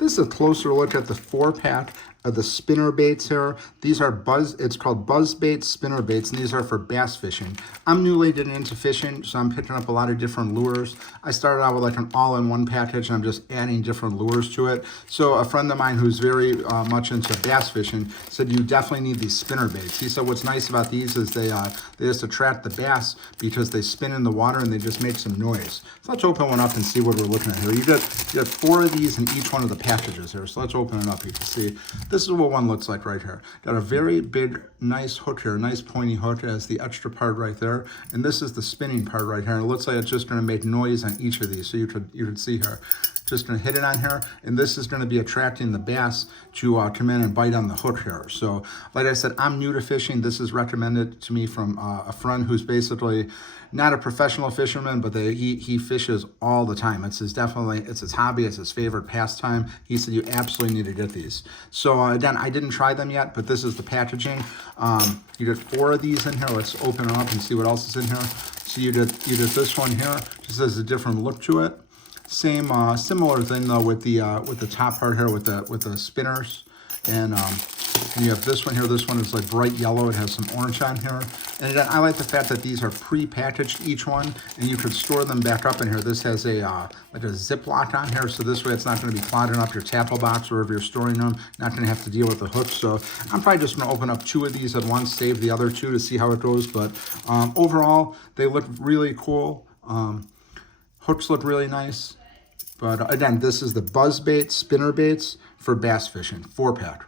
This is a closer look at the 4-pack of the spinner baits here. These are it's called Buzzbait Spinnerbaits, and these are for bass fishing. I'm newly getting into fishing, so I'm picking up a lot of different lures. I started out with like an all-in-one package, and I'm just adding different lures to it. So a friend of mine who's very much into bass fishing said, you definitely need these spinner baits. He said what's nice about these is they just attract the bass because they spin in the water and they just make some noise. So let's open one up and see what we're looking at here. You got 4 of these in each one of the packages here. So let's open it up. You can see this is what one looks like right here. Got a very big, nice hook here, nice pointy hook. It has the extra part right there, and this is the spinning part right here. And it looks like it's just going to make noise on each of these. So you could see here, just going to hit it on here, and this is going to be attracting the bass to come in and bite on the hook here. So, like I said, I'm new to fishing. This is recommended to me from a friend who's basically not a professional fisherman, but he fishes all the time. It's his hobby, it's his favorite pastime. He said you absolutely need to get these. So again, I didn't try them yet, but this is the packaging. You get 4 of these in here. Let's open it up and see what else is in here. So you get this one here, just has a different look to it. Same similar thing though with the top part here with the spinners, and you have this one here. This one is like bright yellow. It has some orange on here, and I like the fact that these are pre-packaged each one, and you could store them back up in here. This has a like a Ziploc on here, so this way it's not going to be clogging up your tackle box, or if you're storing them, not going to have to deal with the hooks. So I'm probably just going to open up 2 of these at once, save the other 2 to see how it goes. But overall, they look really cool. Hooks look really nice. But again, this is the Buzzbait Spinnerbaits for bass fishing, 4-pack.